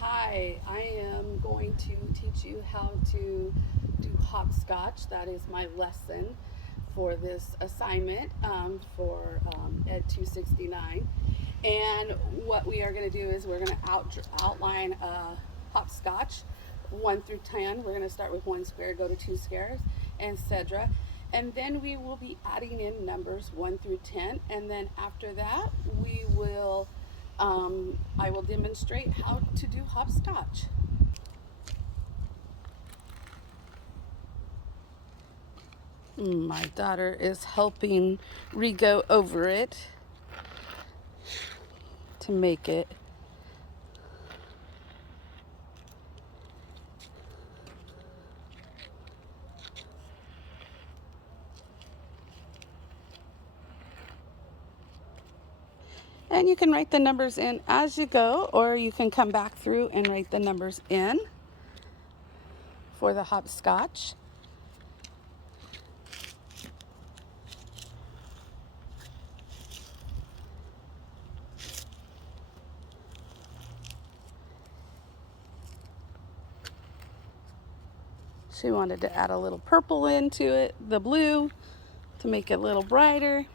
Hi, I am going to teach you how to do hopscotch. That is my lesson for this assignment for Ed 269. And what we are going to do is we're going to outline hopscotch 1 through 10. We're going to start with 1 square, go to 2 squares, etc. And then we will be adding in numbers 1 through 10. And then after that, I will demonstrate how to do hopscotch. My daughter is helping re-go over it to make it. And you can write the numbers in as you go, or you can come back through and write the numbers in for the hopscotch. She wanted to add a little purple into it, the blue, to make it a little brighter.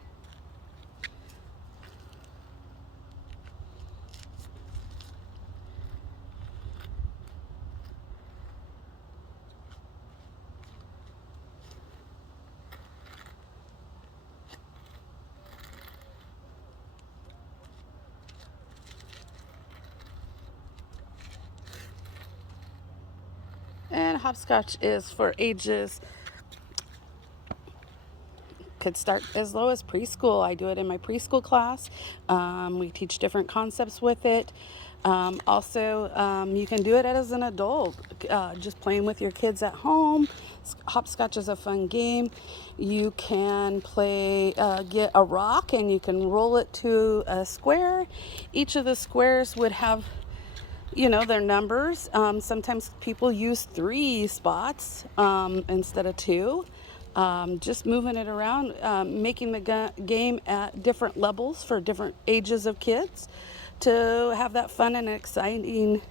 And hopscotch is for ages, could start as low as preschool. I do it in my preschool class. We teach different concepts with it. Also, you can do it as an adult, just playing with your kids at home. Hopscotch is a fun game. You can get a rock and you can roll it to a square. Each of the squares would have their numbers. Sometimes people use 3 spots instead of 2. Just moving it around, making the game at different levels for different ages of kids to have that fun and exciting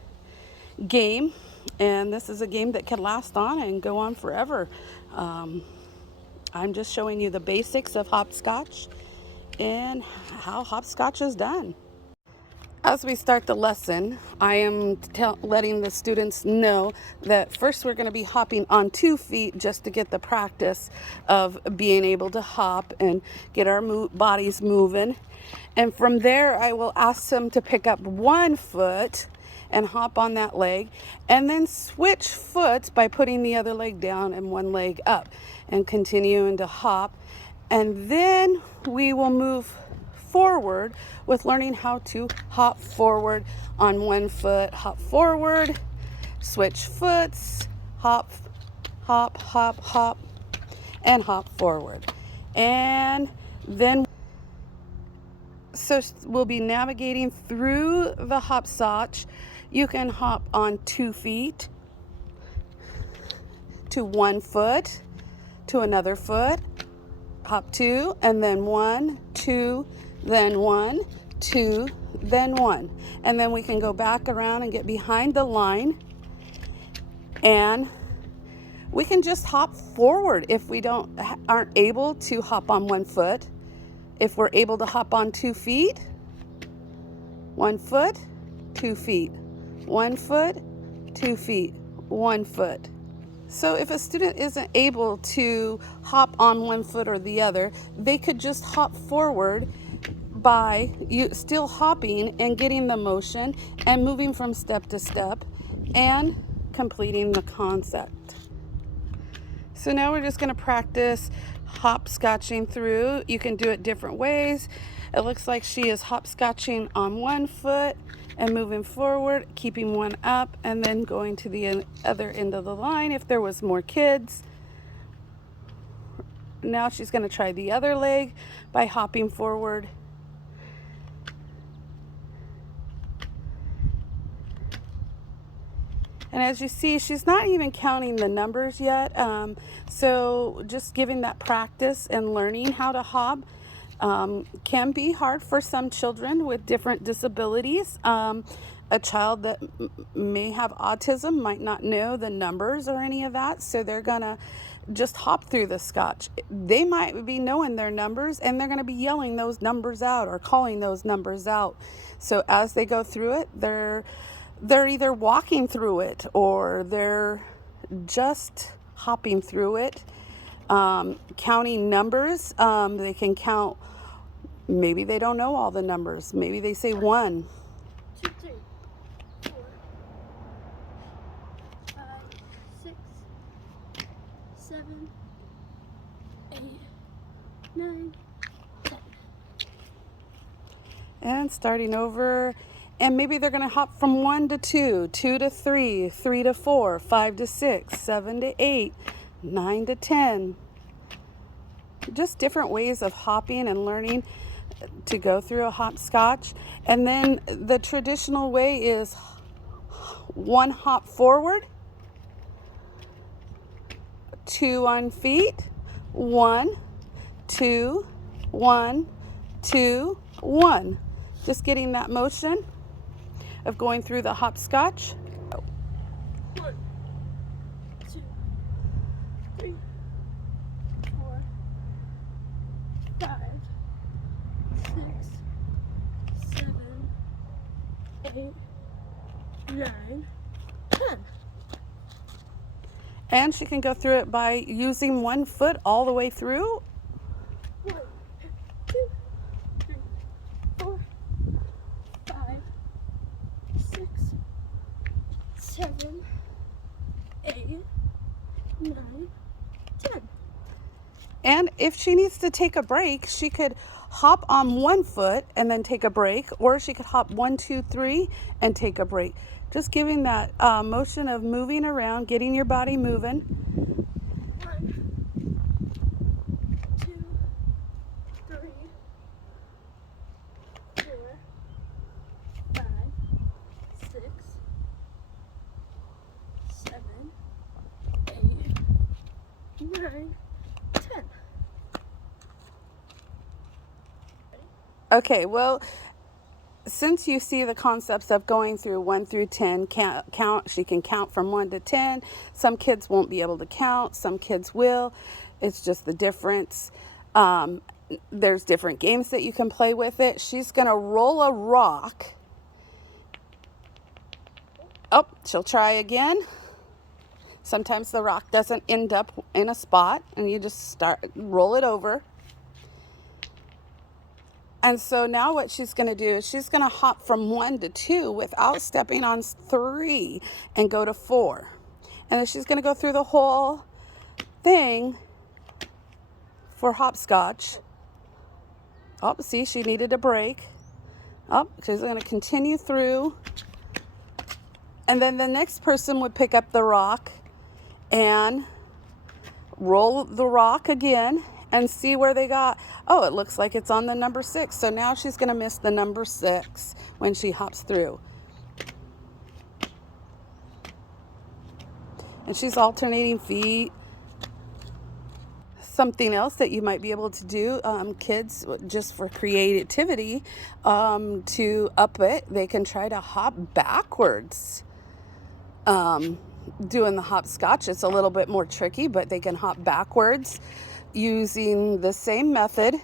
game. And this is a game that can last on and go on forever. I'm just showing you the basics of hopscotch and how hopscotch is done. As we start the lesson, I am letting the students know that first we're going to be hopping on 2 feet just to get the practice of being able to hop and get our bodies moving. And from there, I will ask them to pick up 1 foot and hop on that leg, and then switch foot by putting the other leg down and 1 leg up and continuing to hop. And then we will move forward with learning how to hop forward on 1 foot, hop forward, switch foots, hop, hop, hop, hop, and hop forward. And then, so we'll be navigating through the hopscotch. You can hop on 2 feet, to 1 foot, to another foot, hop 2, and then 1, 2, then 1, 2, then 1. And then we can go back around and get behind the line, and we can just hop forward if we aren't able to hop on 1 foot. If we're able to hop on 2 feet, 1 foot, 2 feet, 1 foot, 2 feet, 1 foot. So if a student isn't able to hop on 1 foot or the other, they could just hop forward by still hopping and getting the motion and moving from step to step and completing the concept. So now we're just going to practice hopscotching through. You can do it different ways. It looks like she is hopscotching on 1 foot and moving forward, keeping 1 up, and then going to the other end of the line if there was more kids. Now she's going to try the other leg by hopping forward. And as you see, she's not even counting the numbers yet. So just giving that practice and learning how to hop. can be hard for some children with different disabilities. A child that may have autism might not know the numbers or any of that, so they're gonna just hop through the scotch. They might be knowing their numbers and they're gonna be yelling those numbers out or calling those numbers out. So as they go through it, they're either walking through it or they're just hopping through it. Counting numbers, they can count. Maybe they don't know all the numbers. Maybe they say 1, 2, 3, 4, 5, 6, 7, 8, 9, 10. And starting over. And maybe they're going to hop from 1 to 2, 2 to 3, 3 to 4, 5 to 6, 7 to 8, 9 to 10. Just different ways of hopping and learning to go through a hopscotch. And then the traditional way is 1 hop forward, 2 on feet, 1, 2, 1, 2, 1. Just getting that motion of going through the hopscotch. 1, 2, 3, 4, 5, 6, 7, 8, 9, 10. And she can go through it by using 1 foot all the way through. 1, 2, 3, 4, 5, 6, 7, 8, 9, 10. And if she needs to take a break, she could hop on 1 foot and then take a break, or she could hop 1, 2, 3 and take a break. Just giving that motion of moving around, getting your body moving. 1, 2, 3, 4, 5, 6, 7, 8, 9, 10. Okay, well, since you see the concepts of going through 1 through 10, count, she can count from 1 to 10. Some kids won't be able to count, some kids will. It's just the difference. There's different games that you can play with it. She's going to roll a rock. Oh, she'll try again. Sometimes the rock doesn't end up in a spot, and you just roll it over. And so now what she's going to do is she's going to hop from 1 to 2 without stepping on 3 and go to 4. And then she's going to go through the whole thing for hopscotch. Oh, see, she needed a break. Oh, she's going to continue through. And then the next person would pick up the rock and roll the rock again and see where they got. Oh, it looks like it's on the number 6. So now she's going to miss the number 6 when she hops through. And she's alternating feet. Something else that you might be able to do, kids, just for creativity, to up it, they can try to hop backwards. Doing the hopscotch, it's a little bit more tricky, but they can hop backwards using the same method,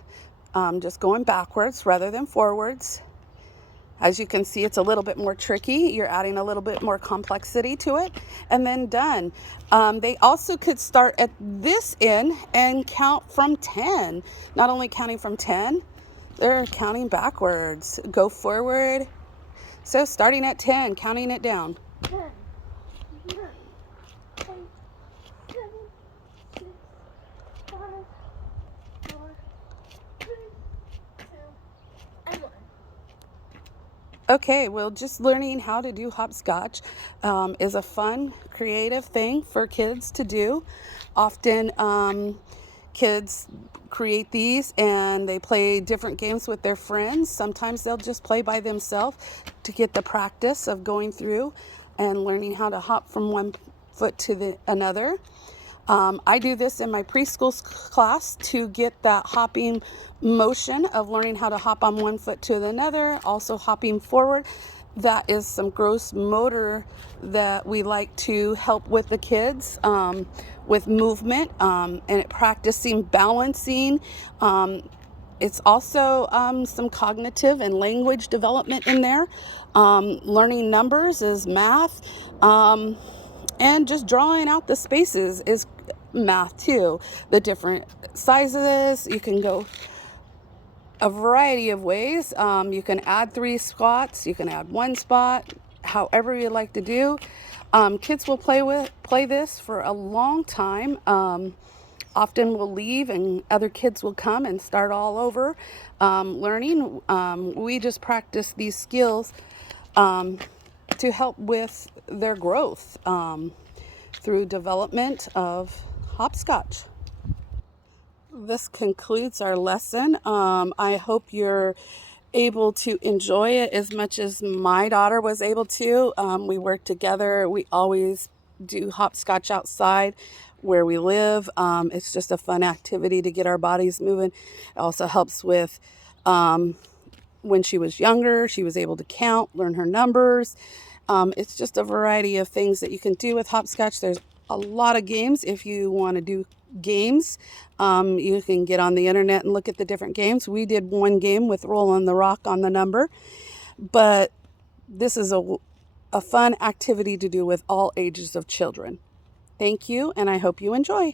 just going backwards rather than forwards. As you can see, it's a little bit more tricky. You're adding a little bit more complexity to it, and then done. They also could start at this end and count from 10. Not only counting from 10, they're counting backwards. Go forward. So starting at 10, counting it down. 10, 9, 8, 7, 6, 5, 4, 3, 2, and 1. Okay, well, just learning how to do hopscotch is a fun, creative thing for kids to do. Often kids create these and they play different games with their friends. Sometimes they'll just play by themselves to get the practice of going through and learning how to hop from 1 foot to another. I do this in my preschool class to get that hopping motion of learning how to hop on one foot to another, also hopping forward. That is some gross motor that we like to help with the kids with movement and practicing balancing. It's also some cognitive and language development in there. Learning numbers is math. And just drawing out the spaces is math too. The different sizes, you can go a variety of ways. You can add 3 spots, you can add 1 spot, however you like to do. Kids will play this for a long time. Often will leave and other kids will come and start all over learning. We just practice these skills to help with their growth through development of hopscotch. This concludes our lesson. I hope you're able to enjoy it as much as my daughter was able to. We work together. We always do hopscotch outside where we live. It's just a fun activity to get our bodies moving. It also helps with when she was younger, she was able to count, learn her numbers. It's just a variety of things that you can do with hopscotch. There's a lot of games. If you want to do games, you can get on the internet and look at the different games. We did one game with rolling the rock on the number, but this is a fun activity to do with all ages of children. Thank you, and I hope you enjoy.